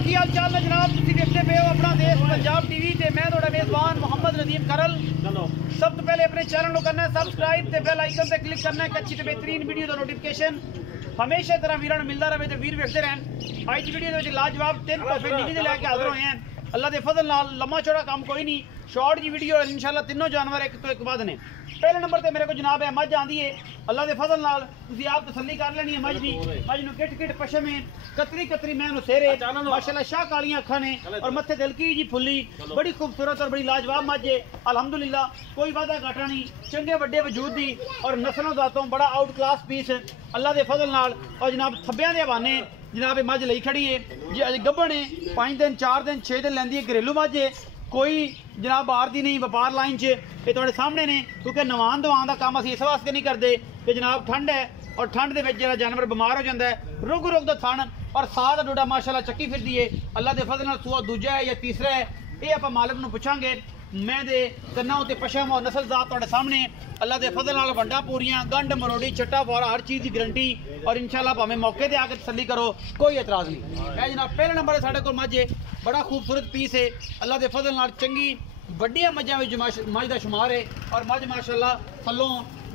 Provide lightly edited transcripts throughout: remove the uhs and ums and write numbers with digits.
की हाल चाल है जनाब, तुम देखते पे हो अपना देश पंजाब टीवी ते मैं थोड़ा मेजबान मोहम्मद नदीम करल। सब तो पहले अपने चैनल को करना है सब्सक्राइब ते बेल आइकन पे क्लिक करना है कि अच्छी ते बेहतरीन वीडियो का नोटिफिकेशन हमेशा तरह वीरां मिलता रहे तो वीर वेखते रहन। आज की वीडियो के लाजवाब 3 तोहफे नीली दे लैके हाजिर होए हैं। अल्लाह के फजल नाल लम्मा चौड़ा काम कोई नहीं, शॉर्ट जी वीडियो इंशाल्लाह तीनों जानवर एक तो एक बाद ने। पहले नंबर ते मेरे को जनाब है मझ आंदी है, अल्लाह के फजल नाल तुसी आप तसल्ली कर लेनी है। मझ दी मझ नूं किट किट पशम है, कतरी कतरी मैं नूं सेरे माशाल्लाह शाह कालियां अखां ने और मत्थे दिलकी जी फुल्ली, बड़ी खूबसूरत और बड़ी लाजवाब मझ है। अल्हम्दुलिल्लाह कोई वादा घाटा नहीं, चंगे वड्डे वजूद दी और नस्लों जातों बड़ा आउट क्लास पीस अल्लाह के फजल नाल। और जनाब थब्बियां दे हवाने जनाब मझ लई खड़ी है जी, अज गब्बन है 5 दिन 4 दिन 6 दिन लैंदी है, घरेलू मझ है, कोई जनाब बाहर दी नहीं, व्यापार लाइन च ये तुहाडे सामने ने। क्योंकि नवान दवान का काम असीं इस वास्ते नहीं करते कि जनाब ठंड है और ठंड दे विच जिहड़ा जानवर बीमार हो जाता है, रुग रुग दा थण और साह दा डोडा माशाल्लाह चक्की फिरदी है। अल्लाह के फजल नाल सूआ दूजा है या तीसरा है, ये आपां मालिक नूं पुछांगे। मैं दे कन्ना उत्ते पशम और नस्ल जात तुहाडे सामने अल्लाह के फजल नाल वंडा पूरियां गंढ मरोड़ी चट्टा फौरा हर चीज़ की गारंटी और इंशाल्लाह भावें मौके ते आके तसल्ली करो, कोई एतराज़ नहीं है। जनाब पहले नंबर है साढ़े को मझ है, बड़ा खूबसूरत पीस है, अल्लाह के फजल नाल चंगी वड्डियां मझां विच मझ दा शुमार है और मझ माशाल्लाह थल्लों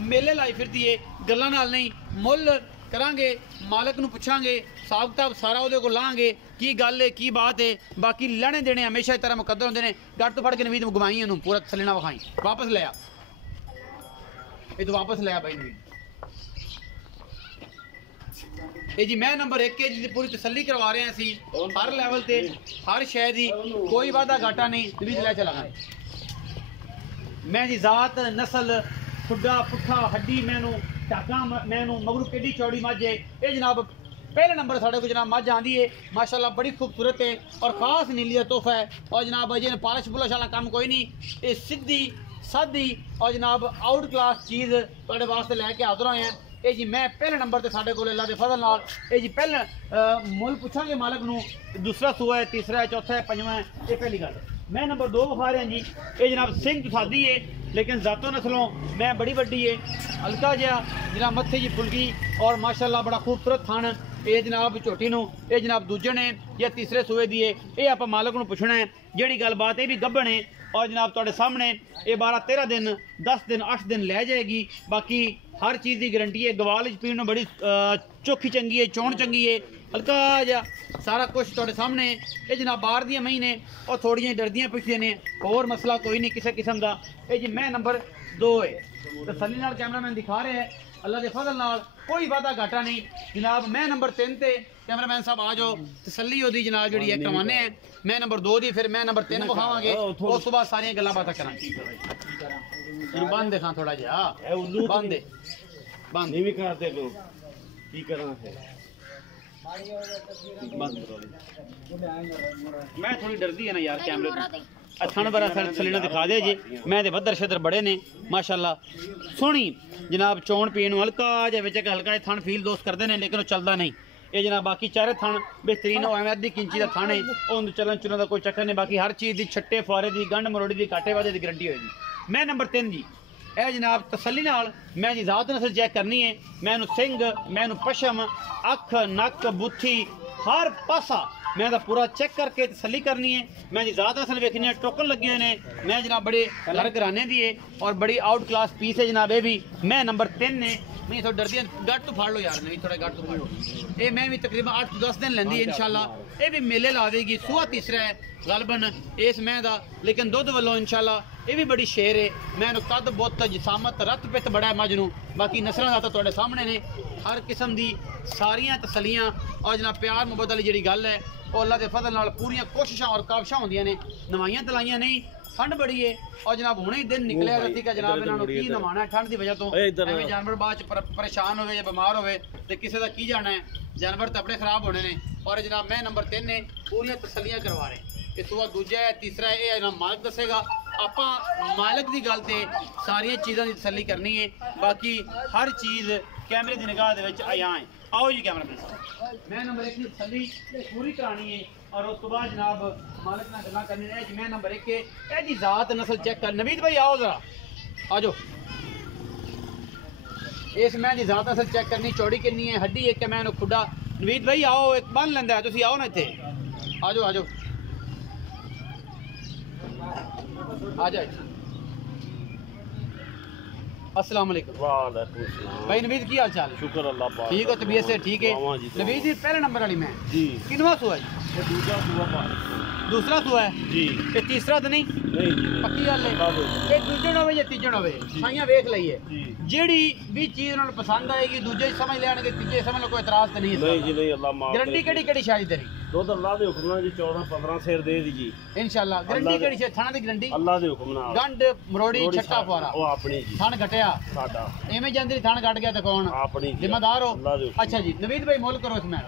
मेले लाई फिरदी है। गल्लां नाल नहीं मुल करांगे, मालिक नूं पुछांगे, हिसाब किताब सारा उहदे कोल लांगे की गल है की बात है। बाकी लैने देने हमेशा इस तरह मुकद्दर होंदे ने। गट तो फड़ के नवीद घुमाई उन्होंने पूरा तसल्ली ना विखाई, वापस ले आ, ये तो वापस ले आ भाई नवीद। ये जी मैं नंबर 1 के जी पूरी तसल्ली करवा रहे हैं असी हर लैवल ते हर शय दी, कोई वादा घाटा नहीं। नवीद ले चला मैं जी जात नस्ल खुड्डा पुट्ठा हड्डी मैनू टाका मैनू मगरू केडी चौड़ी मझ है। ये जनाब पहले नंबर साढ़े को जनाब मझ आंदी है माशाल्लाह, बड़ी खूबसूरत है और खास नीली का तोहफा है। और जनाब अजय पालश पुलश वाला काम कोई नहीं, ये सीधी सादी और जनाब आउट क्लास चीज़ तुहाडे वास्ते लैके हाजिर होए हैं। ये जी मैं पहले नंबर ते साढ़े को अल्लाह के फजल नाल ये जी पहले मुल पुछांगे मालिक नूं, दूसरा सूआ है, तीसरा है, चौथा है, पंजवां है, ये पहली गल। मैं नंबर 2 विखा रहा जी, ये जनाब सिंह तुसादी है लेकिन जातों नस्लों मैं बड़ी वड्डी है, हल्का जहा जनाब मत्थे जी फुलकी और माशाल्लाह बड़ा खूबसूरत थान। ये जनाब झोटी नूं ये जनाब दूजे ने या तीसरे सूए दी है, ये आप मालिक नूं पुछना है। जिहड़ी गल बात ये भी गब्बन है और जनाब तुहाडे सामने ये 12-13 दिन 10 दिन 8 दिन लै जाएगी। बाकी हर चीज़ की गारंटी है, गवाल पीण नूं बड़ी चोखी चंगी है, चोण चंगी है, हल्का जा सारा कुछ तुहाडे सामने। ये जनाब बाहर दियां मई ने और थोड़ियां डरदियां पिछदियां ने, होर मसला कोई नहीं किसी किस्म का। ये जी मैं नंबर 2 है, तसल्ली नाल कैमरामैन दिखा रहे हैं, अल्लाह के फजल नाल कोई वादा घाटा नहीं। जनाब मैं नंबर 3 ते कैमरामैन साहब आ जाओ, तसल्ली होदी जनाब जी है करवाने हैं। मैं नंबर 2 दी फिर मैं नंबर 3 विखावांगे, उस बाद सारियां गल्लां बातां करांगे। बंद देखा थोड़ा जिहा बंद दे बंद नहीं भी करते लोग की करना है मैं थोड़ी डरदी है ना यार कैमरे थन बरा सलीना दिखा दे जी। मैं ते बदर शदर बड़े ने माशाल्लाह सोहनी जनाब चौन पीन हल्का जे विच हल्का थन फील दोस्त करते हैं लेकिन वो चलता नहीं। ये जनाब बाकी चारे थन बेहतरीन हो, अद्धी इंची का थन है, वो चलन चुलन का कोई चक्कर नहीं। बाकी हर चीज़ की छट्टे फारे की गंढ मरोड़ी की काटे वादे की गारंटी होगी। मैं नंबर 3 जी ए जनाब तसल्ली नाल मैं जी जात नस्ल चेक करनी है। मैनू सिंह मैनू पशम अख नक बुथी हर पासा मैं तो पूरा चेक करके तसल्ली करनी है। मैं जी जात नस्ल वेखनी है, टोकन लगे हुए हैं। मैं जनाब बड़े घर घराने दी है और बड़ी आउट क्लास पीस है जनाब। ये भी मैं नंबर 3 ने नहीं थोड़ा डरदी गट तो फाड़ लो यार, नहीं थोड़ा गट तो फाड़ लो। ये मैं भी तकरीबन 8-10 दिन लेंदी है इंशाल्लाह। ये भी मेले ला देगी, सूआ तीसरा है गलबन इस मैं दा, लेकिन दुध वालों इंशाल्लाह ये भी बड़ी शेर है। मैं कद बुत जिसामत रत पित बड़ा है मजनू। बाकी नस्लों का तो तुहाडे सामने ने हर किस्म की सारियां तसलियां और जनाब प्यार मुहब्बत वाली जी गल है वो अल्लाह के फजल नाल पूरियां कोशिशां और काविशां होंदियां ने, नवाइयां तलाइयां नहीं। ठंड बड़ी है और जनाब हुणे ही दिन निकलिया रती का जनाब इन्होंने की नवाना है ठंड की वजह तो एवं जानवर बाद परेशान हो या बीमार हो तो किसी का की जाना है, जानवर तो अपने खराब होने ने। और जनाब मैं नंबर 3 ने पूरियां तसलियां करवा रहे हैं। इस सुबह दूजा है तीसरा है, ये जनाब मालिक दसेगा। आपां मालिक की गल ते सारियां चीज़ों की तसल्ली करनी है। बाकी हर चीज़ कैमरे की निगाह दे विच आया है। आओ जी कैमरा मैन साहब, मैं नंबर 1 की तसल्ली पूरी करानी है और उस बाद जनाब मालिक नाल गल्लां करनी है। जी मैं नंबर 1 के जी जात नस्ल चेक कर। नवीद भाई आओ जरा आ जाओ। इस मैं जी जात नस्ल चेक करनी, चौड़ी कितनी है, हड्डी एक है, मैं खुडा। नवीद भाई आओ, एक बन लेंदा तुसीं आओ ना इत्थे आ जाओ आ जाए। अस्सलाम वालेकुम। वालेकुम सलाम भाई नवीद की हाल चाल है? शुक्र अल्लाह पाक। ठीक हो तबीयत से ठीक है? नवीद जी पहले नंबर वाली मैं जी किनवा सुआ जी? ये दूसरा सुबह पाक दूसरा सुआ है जी। ये तीसरा तो नहीं? नहीं जी पक्की गल है ये दूजन होवे या तीजन होवे साइयां वेख लईए जी जेड़ी भी चीज उन्हें पसंद आएगी दूजे समझ लेंगे तीजे समझ लो कोई एतराज तो नहीं नहीं जी नहीं अल्लाह माफ गारंटी केड़ी केड़ी शादी तेरी? दुध अल्लाह दे हुक्म नाल जी 14-15 सेर दे दी जी इंशाल्लाह। गारंटी केड़ी छे थाना दी गारंटी? अल्लाह दे हुक्म नाल गंड मरोड़ी छक्का फुआरा ओ अपनी जी थान घटिया साडा एवें जांदी थान घट गया तो कौन अपनी जी जिम्मेदार हो? अल्लाह दे हुक्म। अच्छा जी नवीद भाई मोल करो इसमें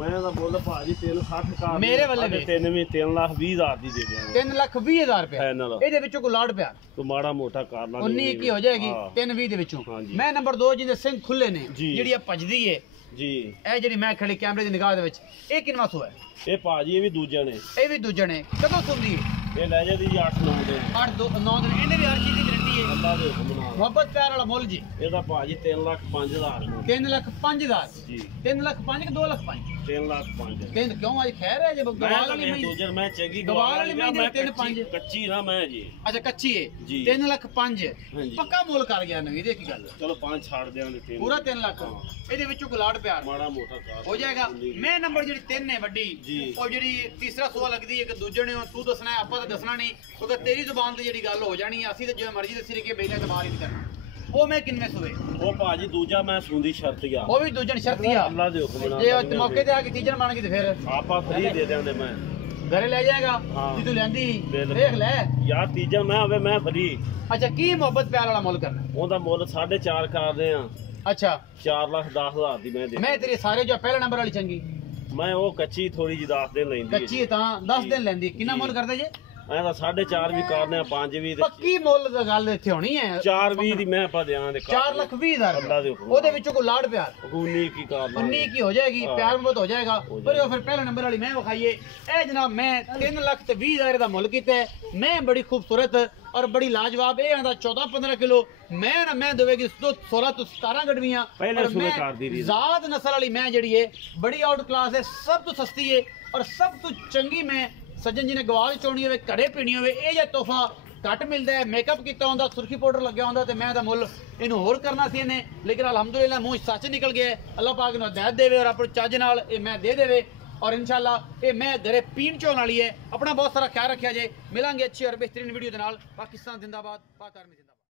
मैं दा बोल भाजी 360 का मेरे वाले भी 3,20,000 दी दे दियां 3,20,000 रुपया फाइनल ਇਹਦੇ ਵਿੱਚੋਂ ਕੋ ਲਾੜ ਪਿਆ तो माड़ा मोटा कार ला 19 21 ਹੋ ਜਾਏਗੀ 320 ਦੇ ਵਿੱਚੋਂ। ਹਾਂਜੀ। ਮੈਂ ਨੰਬਰ 2 ਜਿਹਦੇ ਸਿੰਘ ਖੁੱਲੇ ਨੇ ਜੀ। ਜਿਹੜੀ ਆ ਭਜਦੀ ਏ जी ਇਹ ਜਿਹੜੀ ਮੈਂ ਖੜੀ ਕੈਮਰੇ ਦੀ ਨਿਗਾਹ ਦੇ ਵਿੱਚ ਇਹ ਕਿੰਨਾ ਸੋ ਹੈ? ये भाजी ये भी दूजे ने ਇਹ ਵੀ ਦੂਜੇ ਨੇ ਕਦੋਂ ਸੁਣਦੀ ਹੈ? ये ले जा दी 8-9 दिन 8 2 9 ਦਿਨ ਇਹਨੇ ਵੀ ਹਰ ਚੀਜ਼ ਦੀ ਗਾਰੰਟੀ ਹੈ। अल्लाह दे हुक्म नाल ਮੁਹੱਬਤ ਪਿਆਰ ਵਾਲਾ ਮੁੱਲ ਜੀ ਇਹਦਾ ਭਾਜੀ 3,05,000 3,05,000 ਜੀ 3,05,000 ਕਿ 2,05,000? 3,05,000 ਤਿੰਨ ਕਿਉਂ ਅੱਜ ਖੈਰ ਹੈ ਜੇ ਗਵਾਲ ਵਾਲੀ ਮੈਂ ਦੂਜੇ ਮੈਂ ਚੰਗੀ ਗਵਾਲ ਵਾਲੀ ਮੈਂ ਮੈਂ 3,05,000 ਕੱਚੀ ਨਾ ਮੈਂ ਜੀ ਅੱਛਾ ਕੱਚੀ ਹੈ ਜੀ। 3,05,000 ਹਾਂਜੀ। ਪੱਕਾ ਮੁੱਲ ਕਰ ਗਿਆ ਨਵੀਂ ਦੇ ਕੀ ਗੱਲ ਚਲੋ 5 ਛੱਡ ਦਿਆਂਗੇ 3 ਪੂਰਾ 3 ਲੱਖ ਹਾਂ। ਇਹਦੇ ਵਿੱਚੋਂ ਗੁਲਾੜ ਪਿਆਰ ਮਾੜਾ ਮੋਟਾ ਕਾਰ ਹੋ ਜਾਏਗਾ। ਮੈਂ ਨੰਬਰ ਜਿਹੜੀ 3 ਹੈ ਵੱਡੀ ਜੀ। ਉਹ ਜਿਹੜੀ ਤੀਸਰਾ ਸੋਆ ਲੱਗਦੀ ਹੈ ਕਿ ਦੂਜੇ ਨੇ ਤੂੰ ਦੱਸਣਾ ਹੈ ਆਪਾਂ ਤਾਂ ਦੱਸਣਾ ਨਹੀਂ ਕਿਉਂਕਿ ਤੇਰੀ ਜ਼ੁਬਾਨ ਤੇ ਜਿਹੜੀ ਗੱਲ ਹੋ ਜਾਣੀ ਹੈ ਅਸੀਂ ਤਾਂ ਜਿਵੇਂ ਮਰਜ਼ੀ ਦੱਸੀ ਕਿ ਬੇਲੇ ਇਤਬਾਰ ਹੀ ਨਹੀਂ ਕਰਨਾ। ਉਹ ਮੈਂ ਕਿੰਨੇ ਸੋਏ ਉਹ ਭਾਜੀ ਦੂਜਾ ਮੈਂ ਸੁੰਦੀ ਸ਼ਰਤ ਗਿਆ ਉਹ ਵੀ ਦੂਜਣ ਸ਼ਰਤੀ ਆ ਅੱਲਾਹ ਦੇ ਹੁਕਮ ਨਾਲ ਜੇ ਉਹ ਮੌਕੇ ਤੇ ਆ ਕੇ ਤੀਜਣ ਬਣ ਗਈ ਤੇ ਫਿਰ ਆਪਾਂ ਫਰੀ ਦੇ ਦਿਆਂਦੇ ਮੈਂ ਘਰੇ ਲੈ ਜਾਏਗਾ ਹਾਂ। ਜੇ ਤੂੰ ਲੈਂਦੀ ਬਿਲਕੁਲ। ਦੇਖ ਲੈ। ਯਾਰ ਤੀਜਾ ਮੈਂ ਹੋਵੇ ਮੈਂ ਫਰੀ ਅੱਛਾ ਕੀ ਮੁਹੱਬਤ ਪਿਆਰ ਵਾਲਾ ਮੁੱਲ ਕਰਨਾ? ਉਹਦਾ ਮੁੱਲ 4.5 ਕਰਦੇ ਆ ਅੱਛਾ 4,10,000 ਦੀ ਮੈਂ ਦੇ ਮੈਂ ਤੇਰੇ ਸਾਰੇ ਜੋ ਪਹਿਲੇ ਨੰਬਰ ਵਾਲੀ ਚੰਗੀ ਮੈਂ ਉਹ ਕੱਚੀ ਥੋੜੀ ਜਿਹੀ 10 ਦਿਨ ਲੈਂਦੀ ਕੱਚੀ ਹੈ ਤਾਂ 10 ਦਿਨ ਲੈਂਦੀ ਕਿੰਨਾ ਮੁੱਲ ਕਰਦੇ ਜੇ? ਮੈਂ ਤਾਂ 4.5 ਵੀ ਕਰਨੇ ਆ 5 ਵੀ ਤੇ ਪੱਕੀ ਮੁੱਲ ਦਾ ਗੱਲ ਇੱਥੇ ਹੋਣੀ ਹੈ 4.20 ਦੀ ਮੈਂ ਆਪਾਂ ਦਿਆਂ ਦੇ 4,20,000 ਅੱਲਾਹ ਦੇ ਹੁਕਮ ਉਹਦੇ ਵਿੱਚੋਂ ਕੋ ਲਾੜ ਪਿਆਰ ਗੁਨੀ ਕੀ ਕਰ 19 ਕੀ ਹੋ ਜਾਏਗੀ ਹਾਂ। ਪਿਆਰ ਮੁਹੱਬਤ ਹੋ ਜਾਏਗਾ ਹੋ ਪਰ ਉਹ ਫਿਰ ਪਹਿਲੇ ਨੰਬਰ ਵਾਲੀ ਮੈਂ ਵਿਖਾਈਏ ਇਹ ਜਨਾਬ ਮੈਂ 3,20,000 ਦਾ ਮੁੱਲ ਕੀਤਾ ਹੈ। ਮੈਂ ਬੜੀ ਖੂਬਸੂਰਤ और बड़ी लाजवाब ये आंदा 14-15 किलो मैं ना मैं देवेगी 16 तो 17 गडवियां पहले और सुबह मैं कर दी थी। जात नस्ल वाली मैं जड़ी है बड़ी आउट क्लास है सब तो सस्ती है और सब तो चंगी मैं सज्जन जी ने गवाल चोनी होवे घरे पीनी होवे ये जे तोहफा घट मिलता है मेकअप किया होंदा सुर्खी पाउडर लग्या होंदा ते मैं दा मुੱਲ ਇਹਨੂੰ ਹੋਰ ਕਰਨਾ ਸੀ ਇਹਨੇ लेकिन अल्हम्दुलिल्लाह मूंह सच निकल गया है। अल्लाह पाक ने हिदायत देवे और अपने चज नाल ये मैं दे देवे और इंशाल्लाह ये मैं घरे पीन चोन वाली है। अपना बहुत सारा ख्याल रखा जाए। मिलांगे अच्छी और बेहतरीन वीडियो दे नाल। पाकिस्तान जिंदाबाद, पाक आर्मी जिंदाबाद।